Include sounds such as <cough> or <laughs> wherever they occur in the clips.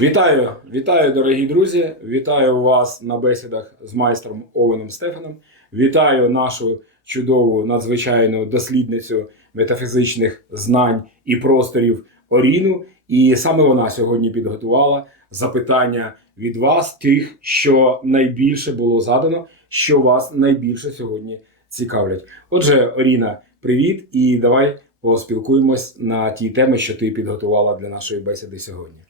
Вітаю, вітаю, дорогі друзі! Вітаю вас на бесідах з майстром Овеном Стефаном. Вітаю нашу чудову надзвичайну дослідницю метафізичних знань і просторів Оріну. І саме вона сьогодні підготувала запитання від вас, тих, що найбільше було задано, що вас найбільше сьогодні цікавлять. Отже, Оріна, привіт, і давай поспілкуємось на ті теми, що ти підготувала для нашої бесіди сьогодні.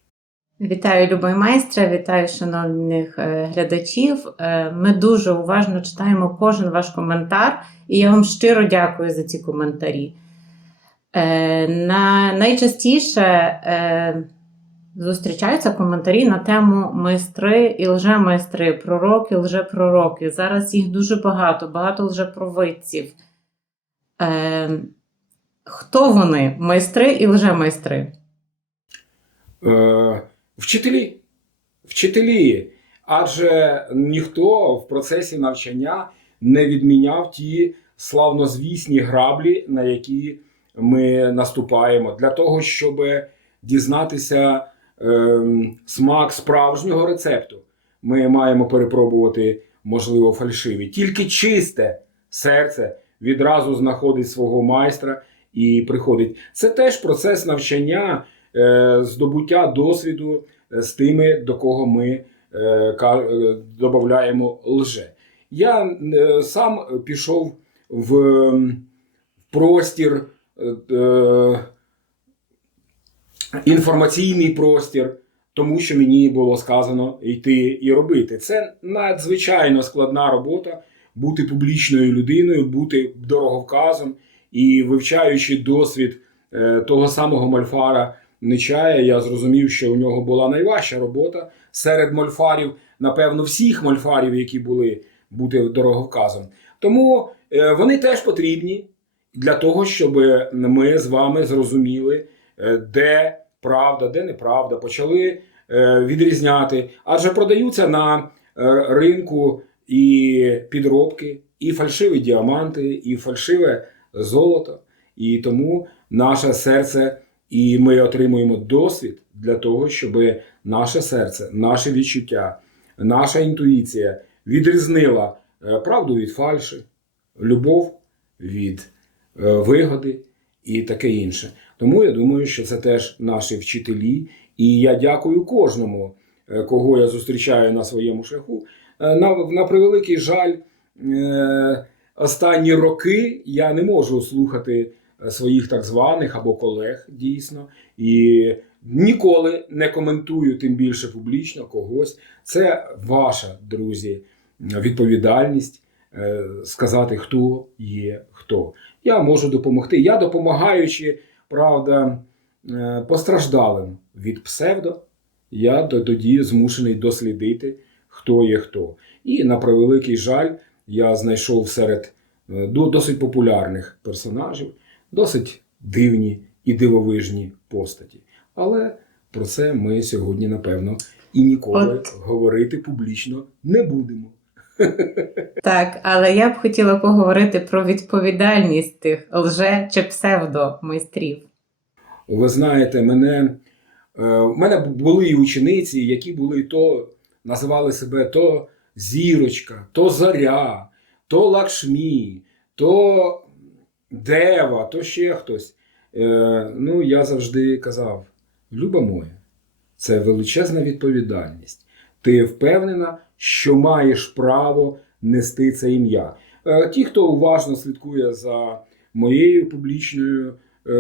Вітаю, любий майстра, вітаю шановних е, глядачів. Е, Ми дуже уважно читаємо кожен ваш коментар, і я вам щиро дякую за ці коментарі. Е, На, найчастіше зустрічаються коментарі на тему майстри і лжемайстри, пророки, лжепророки. Зараз їх дуже багато, багато лжепровидців. Хто вони? Майстри і лжемайстри? Е, вчителі. Вчителі. Адже ніхто в процесі навчання не відміняв ті славнозвісні граблі, на які ми наступаємо, для того, щоб дізнатися е, смак справжнього рецепту. Ми маємо перепробувати, можливо, фальшиві. Тільки чисте серце відразу знаходить свого майстра і приходить. Це теж процес навчання здобуття досвіду е, з тими, до кого ми е, е, додаємо лже. Я е, сам пішов в простір, е, е, інформаційний простір, тому що мені було сказано йти і робити. Це надзвичайно складна робота бути публічною людиною, бути дороговказом і вивчаючи досвід е, того самого Мольфара Нечая, я зрозумів, що у нього була найважча робота серед мольфарів, напевно, всіх мольфарів, які були бути дороговказом. Тому е, вони теж потрібні для того, щоб ми з вами зрозуміли, е, де правда, де неправда, почали е, відрізняти. Адже продаються на ринку і підробки, і фальшиві діаманти, і фальшиве золото. І тому наше серце, і ми отримуємо досвід для того, щоб наше серце, наше відчуття, наша інтуїція відрізнила е, правду від фальші, любов від е, вигоди і таке інше. Тому я думаю, що це теж наші вчителі. І я дякую кожному, е, кого я зустрічаю на своєму шляху. На, на превеликий жаль, останні роки я не можу слухати своїх так званих або колег дійсно. І ніколи не коментую, тим більше публічно когось. Це ваша, друзі, відповідальність е, сказати, хто є хто. Я можу допомогти. Я допомагаючи, правда, е, постраждалим від псевдо, я тоді змушений дослідити, хто є хто. І на превеликий жаль, я знайшов серед е, досить популярних персонажів досить дивні і дивовижні постаті. Але про це ми сьогодні, напевно, і ніколи От. говорити публічно не будемо. <laughs> Так, але я б хотіла поговорити про відповідальність тих лже чи псевдо майстрів. Ви знаєте, мене, е, в мене були і учениці, які були то називали себе то зірочка, то заря, то лакшмі, то дева, то ще хтось. Е, Ну, я завжди казав: Люба моя, це величезна відповідальність. Ти впевнена, що маєш право нести це ім'я. Е, Ті, хто уважно слідкує за моєю публічною е,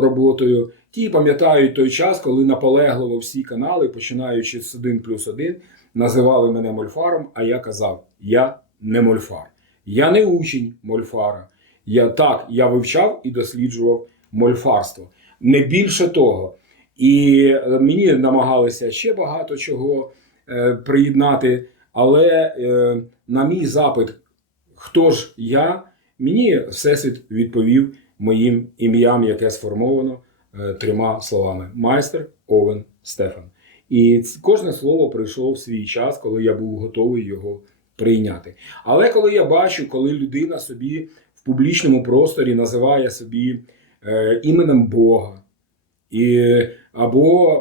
роботою, ті пам'ятають той час, коли наполегливо всі канали, починаючи з 1 плюс 1, називали мене мольфаром, а я казав: я не мольфар. Я не учень мольфара. Я так, я вивчав і досліджував мольфарство. Не більше того. І е, мені намагалися ще багато чого е, приєднати, але е, на мій запит, хто ж я, мені Всесвіт відповів моїм ім'ям, яке сформовано е, трьома словами: майстер Овен Стефан. І кожне слово прийшло в свій час, коли я був готовий його прийняти. Але коли я бачу, коли людина собі в публічному просторі називає собі е, іменем Бога, і, або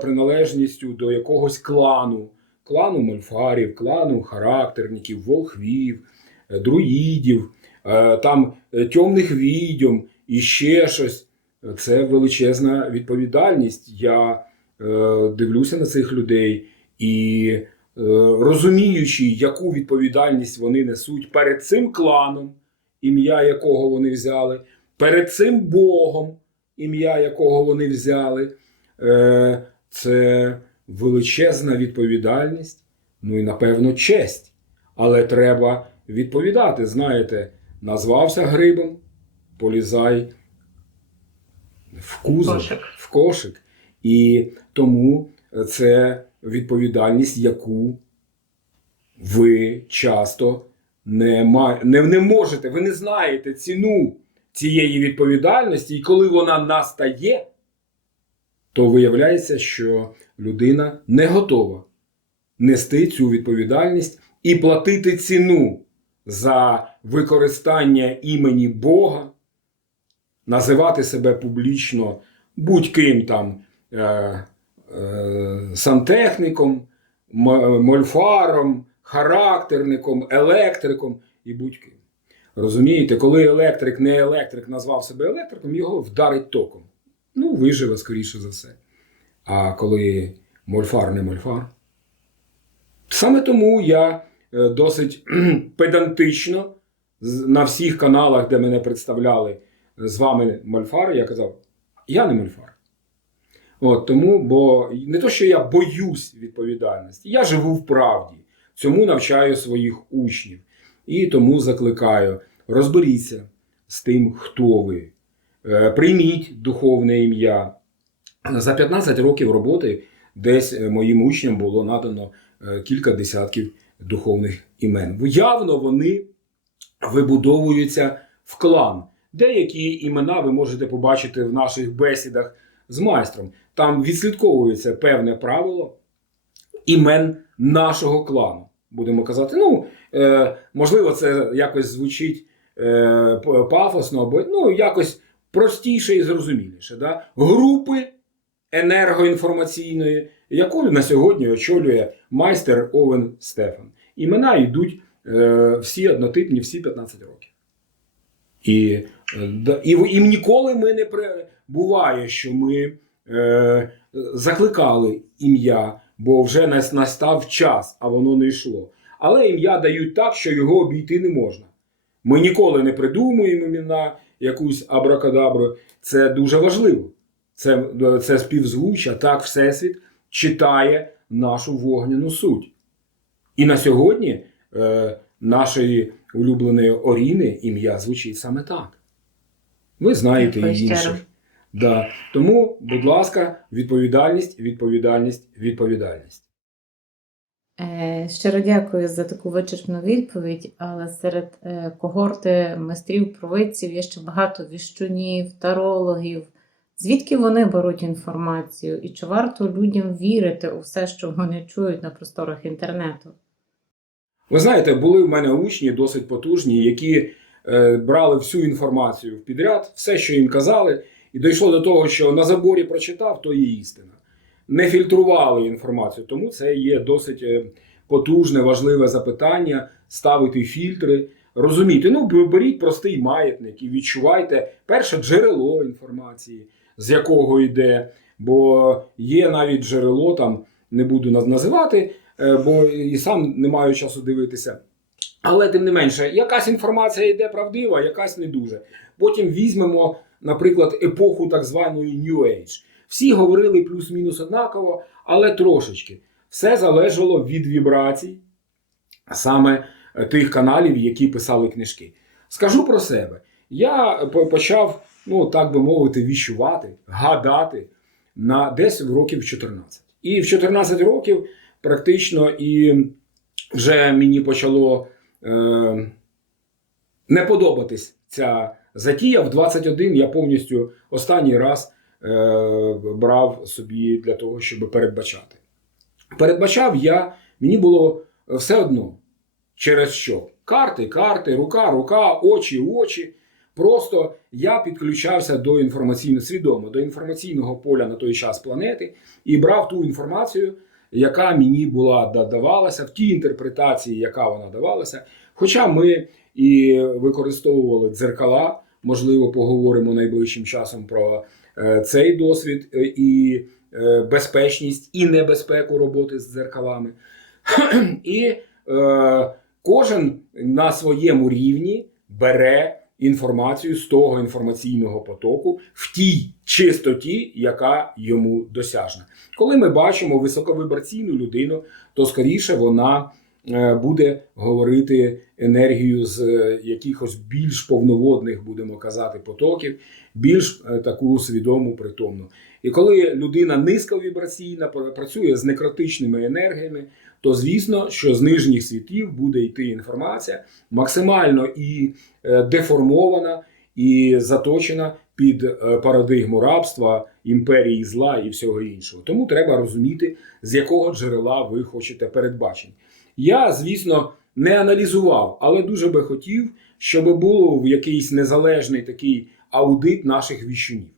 приналежністю до якогось клану, клану мольфарів, клану характерників, волхвів, е, друїдів, е, там темних відьом і ще щось. Це величезна відповідальність. Я е, дивлюся на цих людей і розуміючи, яку відповідальність вони несуть перед цим кланом, ім'я якого вони взяли, перед цим Богом, ім'я якого вони взяли, е, це величезна відповідальність, ну і напевно честь. Але треба відповідати. Знаєте, назвався грибом, полізай в кузов, Кошик. в кошик. І тому це відповідальність, яку ви часто не, ма... не, не можете, ви не знаєте ціну цієї відповідальності, і коли вона настає, то виявляється, що людина не готова нести цю відповідальність і платити ціну за використання імені Бога, називати себе публічно будь-ким там е, е, сантехніком, мольфаром, характерником, електриком і будь-ким. Розумієте, коли електрик не електрик назвав себе електриком, його вдарить током. Ну, виживе, скоріше за все. А коли мольфар не мольфар. Саме тому я е, досить педантично на всіх каналах, де мене представляли з вами мольфар, я казав, я не мольфар. От, тому, бо не то, що я боюсь відповідальності, я живу в правді. Цьому навчаю своїх учнів. І тому закликаю: розберіться з тим, хто ви. Е, Прийміть духовне ім'я. За 15 років роботи десь е, моїм учням було надано е, кілька десятків духовних імен. Явно вони вибудовуються в клан. Деякі імена ви можете побачити в наших бесідах з майстром. Там відслідковується певне правило імен нашого клану. Будемо казати, ну, е, можливо, це якось звучить е, пафосно, або ну, якось простіше і зрозуміліше. Да? Групи енергоінформаційної, яку на сьогодні очолює майстер Овен Стефан. Імена йдуть е, всі однотипні, всі 15 років. І, е, і, і ніколи ми не при... буває, що ми е, закликали ім'я, бо вже нас- настав час, а воно не йшло. Але ім'я дають так, що його обійти не можна. Ми ніколи не придумуємо імена, якусь абракадабру. Це дуже важливо. Це, це співзвуча, так Всесвіт читає нашу вогняну суть. І на сьогодні е, нашої улюбленої Оріни ім'я звучить саме так. Ви знаєте і інших. Да. Тому, будь ласка, відповідальність, відповідальність, відповідальність. Е, Щиро дякую за таку вичерпну відповідь, але серед е, когорти майстрів провидців є ще багато віщунів, тарологів. Звідки вони беруть інформацію і чи варто людям вірити у все, що вони чують на просторах інтернету? Ви знаєте, були в мене учні досить потужні, які е, брали всю інформацію в підряд, все, що їм казали, і дійшло до того, що на заборі прочитав, то є істина. Не фільтрували інформацію, тому це є досить е, потужне, важливе запитання ставити фільтри. Розуміти, ну беріть простий маятник і відчувайте перше джерело інформації, з якого йде. Бо є навіть джерело, там не буду наз- називати, е, бо і сам не маю часу дивитися. Але тим не менше, якась інформація йде правдива, якась не дуже. Потім візьмемо, наприклад, епоху так званої New Age. Всі говорили плюс-мінус однаково, але трошечки. Все залежало від вібрацій, саме е, тих каналів, які писали книжки. Скажу про себе. Я почав, ну так би мовити, віщувати, гадати на десь в років 14. І в 14 років практично і вже мені почало не подобатись ця затія. В 21 я повністю останній раз е, брав собі для того, щоб передбачати. Передбачав я, мені було все одно. Через що? Карти, карти, рука, рука, очі, очі. Просто я підключався до інформаційно свідомо до інформаційного поля на той час планети і брав ту інформацію, яка мені була да- давалася, в тій інтерпретації, яка вона давалася. Хоча ми і використовували дзеркала, можливо, поговоримо найближчим часом про е, цей досвід е, і е, безпечність і небезпеку роботи з дзеркалами. <clears throat> І кожен на своєму рівні бере інформацію з того інформаційного потоку в тій чистоті, яка йому досяжна. Коли ми бачимо високовибраційну людину, то скоріше вона е, буде говорити енергію з е, якихось більш повноводних, будемо казати, потоків, більш е, таку свідому, притомну. І коли людина низьковібраційна, пра- працює з некротичними енергіями, то звісно, що з нижніх світів буде йти інформація максимально і е, деформована, і заточена під е, парадигму рабства, імперії зла і всього іншого. Тому треба розуміти, з якого джерела ви хочете передбачень. Я, звісно, не аналізував, але дуже би хотів, щоб було в якийсь незалежний такий аудит наших віщунів.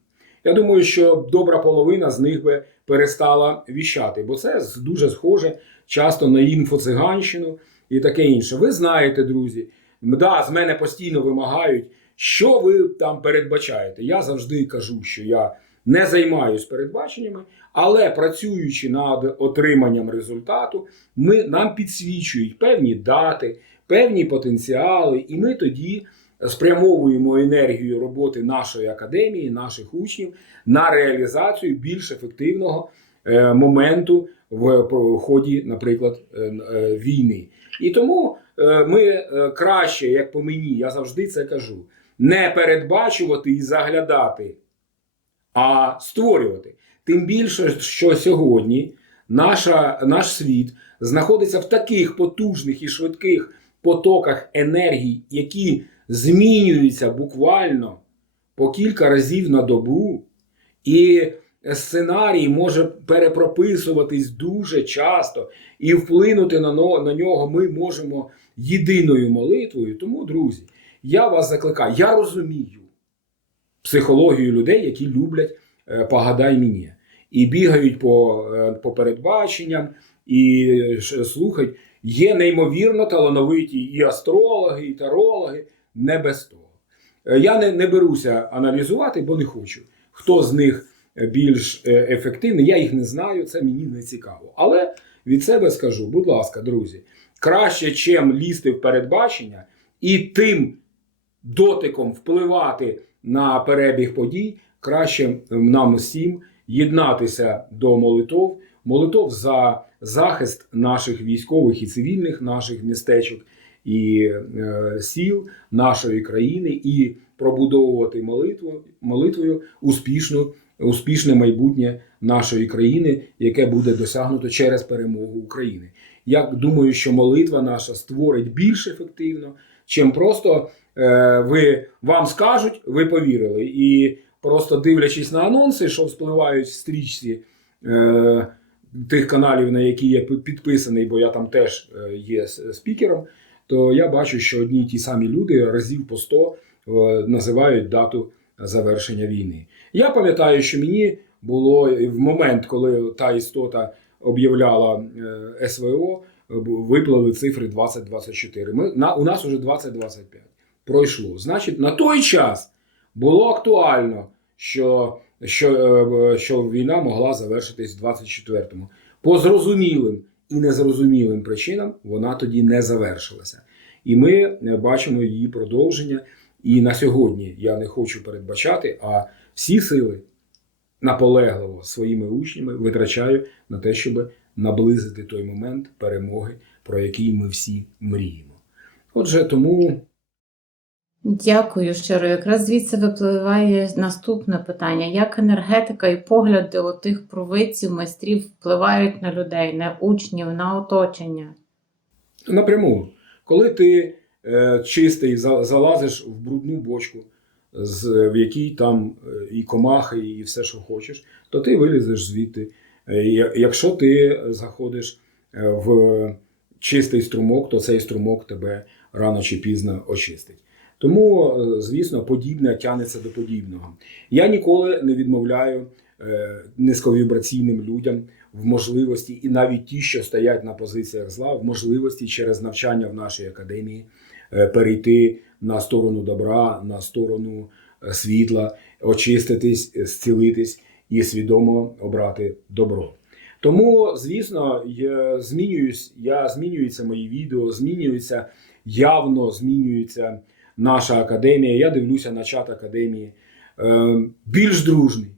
Я думаю, що добра половина з них би перестала віщати, бо це дуже схоже часто на інфоциганщину і таке інше. Ви знаєте, друзі, да, з мене постійно вимагають, що ви там передбачаєте. Я завжди кажу, що я не займаюсь передбаченнями, але працюючи над отриманням результату, ми, нам підсвічують певні дати, певні потенціали, і ми тоді спрямовуємо енергію роботи нашої академії, наших учнів на реалізацію більш ефективного моменту в ході, наприклад, е, е, війни. І тому е, ми е, краще, як по мені, я завжди це кажу, не передбачувати і заглядати, а створювати. Тим більше, що сьогодні наша, наш світ знаходиться в таких потужних і швидких потоках енергій, які змінюються буквально по кілька разів на добу, і сценарій може перепрописуватись дуже часто, і вплинути на, на нього ми можемо єдиною молитвою. Тому, друзі, я вас закликаю, я розумію психологію людей, які люблять е, погадай мені. І бігають по, е, по передбаченням, і слухають. Є неймовірно талановиті і астрологи, і тарологи, не без того. Е, Я не, не беруся аналізувати, бо не хочу. Хто з них більш е, ефективний, я їх не знаю, це мені не цікаво. Але від себе скажу, будь ласка, друзі, краще, чим лізти в передбачення і тим дотиком впливати на перебіг подій, краще нам всім єднатися до молитов, молитов за захист наших військових і цивільних, наших містечок і е, сіл нашої країни, і пробудовувати молитву, молитвою успішну, успішне майбутнє нашої країни, яке буде досягнуто через перемогу України. Я думаю, що молитва наша створить більш ефективно, чим просто е, ви вам скажуть, ви повірили, і просто дивлячись на анонси, що вспливають в стрічці е, тих каналів, на які я підписаний, бо я там теж е, є спікером, то я бачу, що одні й ті самі люди разів по 100 е, називають дату завершення війни. Я пам'ятаю, що мені було в момент, коли та істота об'являла е, СВО, е, виплили цифри 2024. Ми, на, у нас уже 2025 пройшло. Значить, на той час було актуально, що, що, е, що війна могла завершитись в 24-му. По зрозумілим і незрозумілим причинам вона тоді не завершилася. І ми бачимо її продовження. І на сьогодні я не хочу передбачати, а всі сили наполегливо своїми учнями витрачаю на те, щоб наблизити той момент перемоги, про який ми всі мріємо. Отже, тому Дякую щиро. Якраз звідси випливає наступне питання: як енергетика і погляди отих провидців, майстрів впливають на людей, на учнів, на оточення? напряму, коли ти е, чистий залазиш в брудну бочку, в якій там е, і комахи, і все, що хочеш, то ти вилізеш звідти. Е, Якщо ти заходиш е, в чистий струмок, то цей струмок тебе рано чи пізно очистить. Тому, звісно, подібне тягнеться до подібного. Я ніколи не відмовляю низьковібраційним людям в можливості, і навіть ті, що стоять на позиціях зла, в можливості через навчання в нашій академії перейти на сторону добра, на сторону е, світла, очиститись, е, зцілитись і свідомо обрати добро. Тому, звісно, я змінююсь, я змінюються мої відео, змінюються явно змінюється наша академія. Я дивлюся на чат академії е, більш дружний.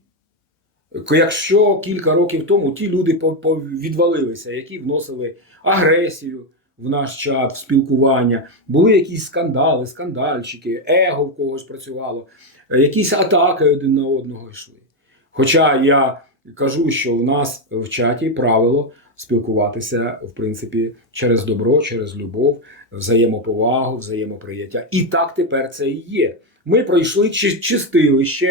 Якщо кілька років тому ті люди відвалилися, які вносили агресію в наш чат, в спілкування, були якісь скандали, скандальчики, его в когось працювало, якісь атаки один на одного йшли. Хоча я кажу, що в нас в чаті правило спілкуватися, в принципі, через добро, через любов, взаємоповагу, взаємоприяття. І так тепер це і є. Ми пройшли чи- чистилище,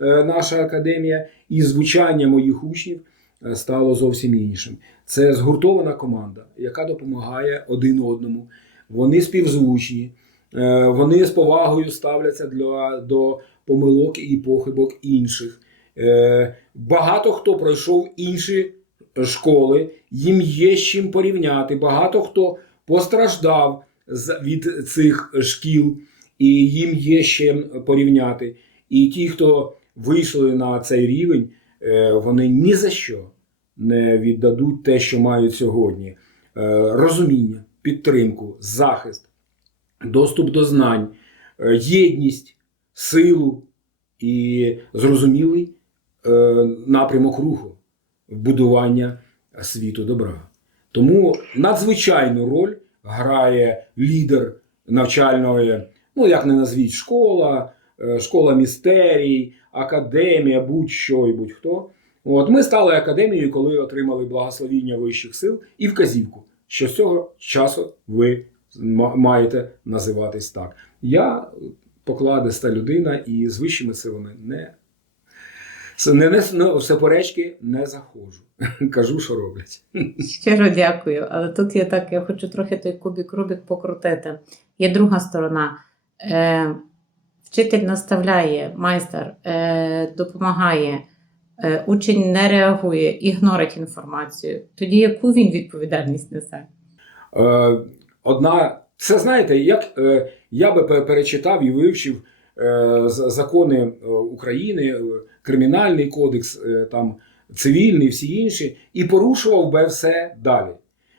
е, наша академія, і звучання моїх учнів е, стало зовсім іншим. Це згуртована команда, яка допомагає один одному. Вони співзвучні, е, вони з повагою ставляться для, до помилок і похибок інших. Е, Багато хто пройшов інші школи, їм є з чим порівняти. Багато хто постраждав від цих шкіл, і їм є з чим порівняти. І ті, хто вийшли на цей рівень, е, вони ні за що не віддадуть те, що мають сьогодні: Е, розуміння, підтримку, захист, доступ до знань, е, єдність, силу і зрозумілий е, напрямок руху будування світу добра. Тому надзвичайну роль грає лідер навчальної, ну як не назвіть, школа, школа містерій, академія, будь-що і будь-хто. От ми стали академією, коли отримали благословіння вищих сил і вказівку, що з цього часу ви маєте називатись так. Я покладиста людина і з вищими силами не, не, не, в суперечки не заходжу. <laughs> Кажу, що роблять. <laughs> Щиро дякую. Але тут я так, я хочу трохи той кубік Рубік покрутити. Є друга сторона. Е, вчитель наставляє, майстер е, допомагає, учень не реагує, ігнорить інформацію. Тоді яку він відповідальність несе? Е, одна, це знаєте, як е, я би перечитав і вивчив е, закони е, України, е, кримінальний кодекс, е, там цивільний, всі інші, і порушував би все далі.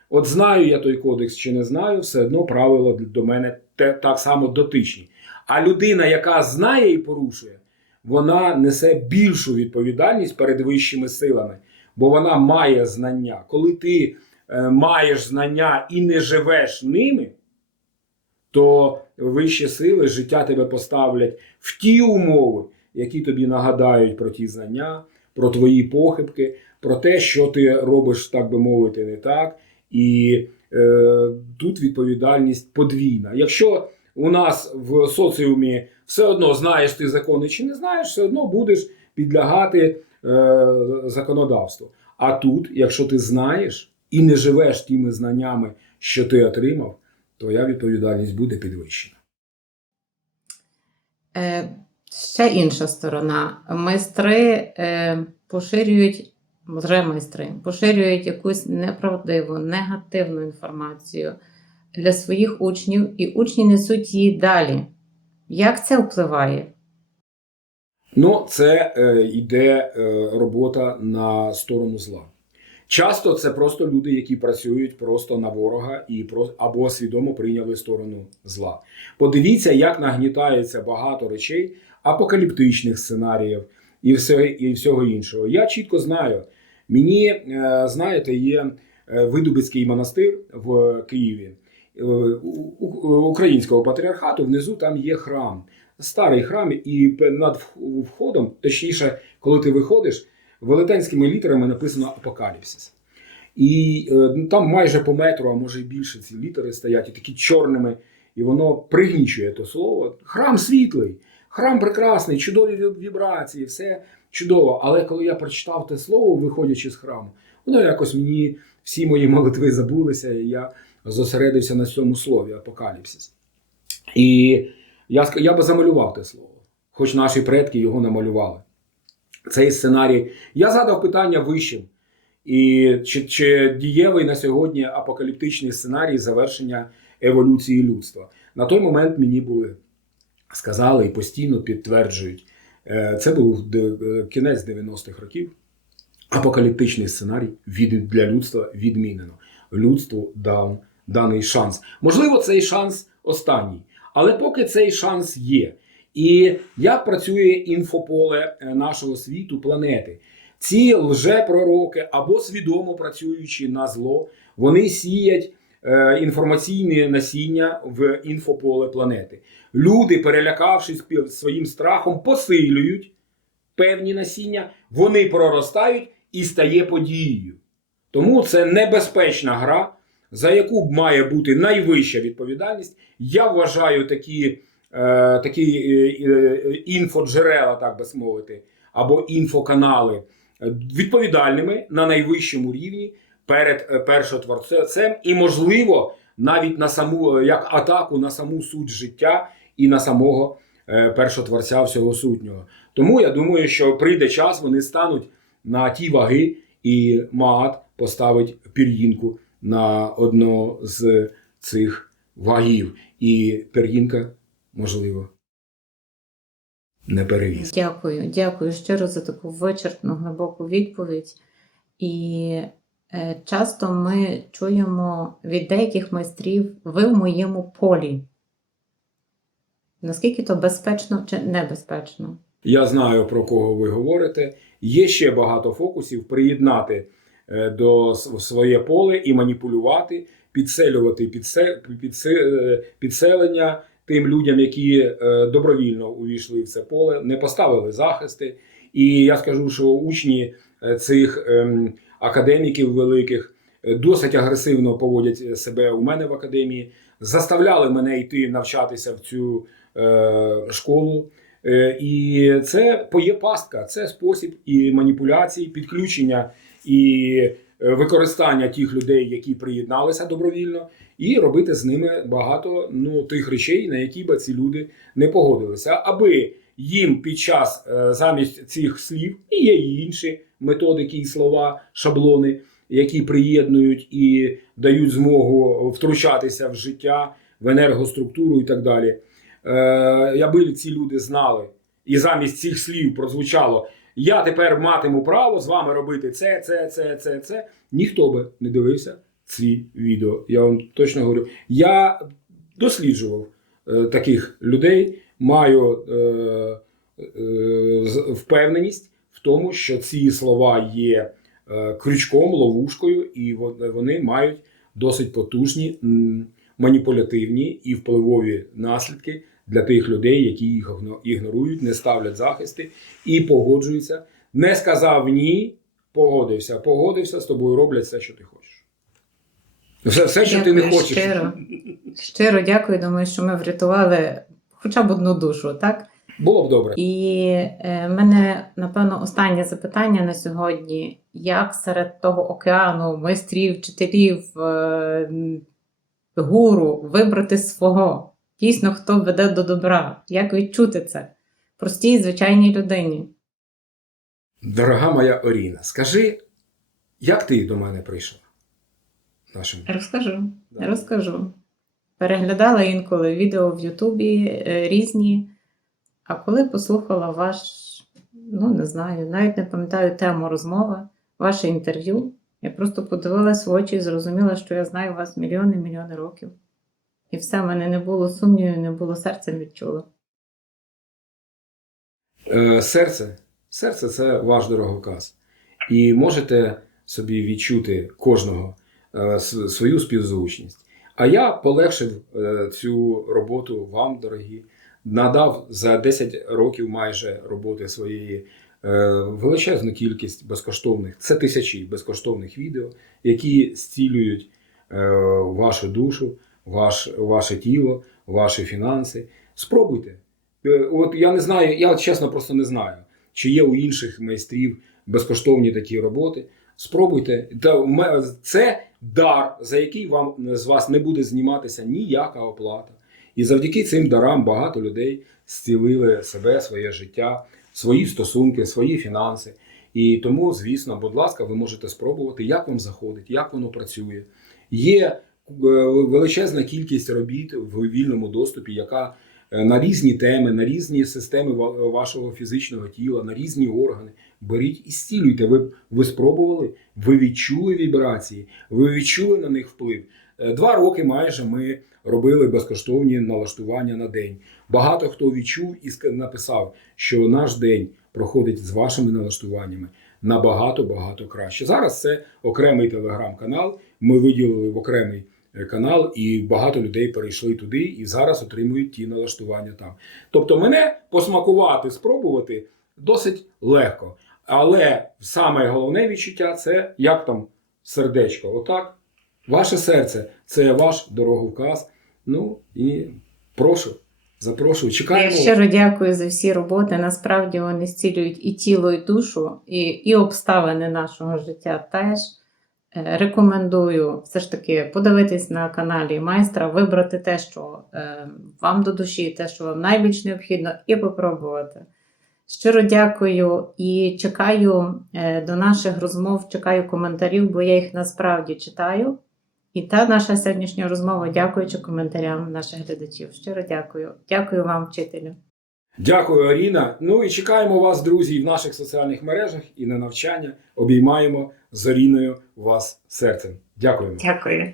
От знаю я той кодекс чи не знаю, все одно правила до мене те, так само дотичні. А людина, яка знає і порушує, вона несе більшу відповідальність перед вищими силами, бо вона має знання. Коли ти е, маєш знання і не живеш ними, то вищі сили життя тебе поставлять в ті умови, які тобі нагадають про ті знання, про твої похибки, про те, що ти робиш, так би мовити, не так. І е, тут відповідальність подвійна. Якщо у нас в соціумі все одно знаєш ти закони чи не знаєш, все одно будеш підлягати е, законодавству. А тут, якщо ти знаєш і не живеш тими знаннями, що ти отримав, твоя відповідальність буде підвищена. Е, ще інша сторона. Майстри е, поширюють, вже майстри, поширюють якусь неправдиву, негативну інформацію для своїх учнів, і учні несуть її далі. Як це впливає? Ну, це е, йде е, робота на сторону зла. Часто це просто люди, які працюють просто на ворога і про або свідомо прийняли сторону зла. Подивіться, як нагнітається багато речей, апокаліптичних сценаріїв і, все, і всього іншого. Я чітко знаю. Мені, е, знаєте, є е, Видубицький монастир в Києві українського патріархату. Внизу там є храм старий храм, і над входом, точніше, коли ти виходиш, велетенськими літерами написано Апокаліпсис. І е, ну, там майже по метру, а може й більше ці літери стоять, і такі чорними, і воно пригнічує то слово. Храм світлий, храм прекрасний, чудові вібрації, все чудово. Але коли я прочитав те слово, виходячи з храму, воно якось мені всі мої молитви забулися, і я зосередився на цьому слові апокаліпсис. І Я, я би замалював те слово, хоч наші предки його намалювали. Цей сценарій. Я задав питання вищим. І чи, чи дієвий на сьогодні апокаліптичний сценарій завершення еволюції людства? На той момент мені були сказали і постійно підтверджують. Е, Це був е, кінець 90-х років. Апокаліптичний сценарій від, для людства відмінено. Людству дав даний шанс. Можливо, цей шанс останній, але поки цей шанс є. І як працює інфополе е, нашого світу, планети? Ці лжепророки або свідомо працюючи на зло, вони сіять е, інформаційне насіння в інфополе планети. Люди, перелякавшись своїм страхом, посилюють певні насіння, вони проростають і стає подією. Тому це небезпечна гра, за яку має бути найвища відповідальність. Я вважаю такі, е, такі е, е, інфоджерела, так би мовити, або інфоканали е, відповідальними на найвищому рівні перед першотворцем і, можливо, навіть на саму як атаку на саму суть життя і на самого першотворця всього сутнього. Тому я думаю, що прийде час, вони стануть на ті ваги, і Маат поставить пір'їнку на одну з цих вагів. І пір'їнка, можливо, не перевіз. Дякую, дякую щиро за таку вичерпну глибоку відповідь. І е, часто ми чуємо від деяких майстрів ви в моєму полі. Наскільки то безпечно чи небезпечно? Я знаю, про кого ви говорите. Є ще багато фокусів приєднати до своє поле і маніпулювати, підселювати підсе, підсе, е, підселення тим людям, які е, добровільно увійшли в це поле, не поставили захисти. І я скажу, що учні е, цих ем, академіків великих е, досить агресивно поводять себе у мене в академії, заставляли мене йти навчатися в цю е, школу. Е, І це поє пастка, це спосіб і маніпуляції, підключення і е, використання тих людей, які приєдналися добровільно, і робити з ними багато ну, тих речей, на які би ці люди не погодилися, аби їм під час е, замість цих слів і є і інші методики і слова, шаблони, які приєднують і дають змогу втручатися в життя, в енергоструктуру і так далі. Е, аби ці люди знали, і замість цих слів прозвучало: я тепер матиму право з вами робити це, це, це, це, це. Ніхто би не дивився ці відео. Я вам точно говорю. Я досліджував е, таких людей, маю е, е, впевненість в тому, що ці слова є е, крючком, ловушкою, і вони мають досить потужні маніпулятивні і впливові наслідки для тих людей, які їх ігнорують, не ставлять захисти і погоджуються. Не сказав ні, погодився. Погодився з тобою, роблять все, що ти хочеш. Все, все що ти не хочеш. Щиро. щиро дякую. Думаю, що ми врятували хоча б одну душу, так? Було б добре. І е, мене, напевно, останнє запитання на сьогодні: як серед того океану майстрів, вчителів, е, гуру вибрати свого? Дійсно, хто веде до добра? Як відчути це? Простій звичайній людині. Дорога моя Оріна, скажи, як ти до мене прийшла? Нашим Розкажу. Да. Розкажу. Переглядала інколи відео в Ютубі е, різні. А коли послухала ваш, ну не знаю, навіть не пам'ятаю тему розмови, ваше інтерв'ю, я просто подивилась в очі і зрозуміла, що я знаю вас мільйони мільйони років. І все, в мене не було сумнівів, не було серцем відчула. Е, серце. Серце це ваш дороговказ. І можете собі відчути кожного е, свою співзвучність. А я полегшив е, цю роботу вам, дорогі, надав за 10 років майже роботи своєї е, величезну кількість безкоштовних, це тисячі безкоштовних відео, які зцілюють е, вашу душу, ваш, ваше тіло, ваші фінанси. Спробуйте. Е, От я не знаю, я чесно просто не знаю, чи є у інших майстрів безкоштовні такі роботи. Спробуйте. Це дар, за який вам з вас не буде зніматися ніяка оплата. І завдяки цим дарам багато людей зцілили себе, своє життя, свої стосунки, свої фінанси. І тому, звісно, будь ласка, ви можете спробувати, як вам заходить, як воно працює. Є е, величезна кількість робіт в вільному доступі, яка е, на різні теми, на різні системи вашого фізичного тіла, на різні органи. Беріть і зцілюйте. Ви, ви спробували, ви відчули вібрації, ви відчули на них вплив. Е, Два роки майже ми робили безкоштовні налаштування на день. Багато хто відчув і написав, що наш день проходить з вашими налаштуваннями набагато багато краще. Зараз це окремий телеграм-канал. Ми виділили в окремий е, канал, і багато людей перейшли туди і зараз отримують ті налаштування там. Тобто, мене посмакувати, спробувати досить легко. Але саме головне відчуття це як там сердечко. Отак. Ваше серце це ваш дороговказ. Ну і прошу, запрошую. Я Чекаємо. щиро дякую за всі роботи. Насправді вони зцілюють і тіло, і душу, і, і обставини нашого життя теж. Е, Рекомендую все ж таки подивитись на каналі майстра, вибрати те, що е, вам до душі, те, що вам найбільш необхідно, і попробувати. Щиро дякую і чекаю е, до наших розмов, чекаю коментарів, бо я їх насправді читаю. І та наша сьогоднішня розмова, дякуючи коментарям наших глядачів. Щиро дякую. Дякую вам, вчителю. Дякую, Аріна. Ну і чекаємо вас, друзі, і в наших соціальних мережах і на навчання. Обіймаємо з Аріною вас серцем. Дякуємо. Дякую.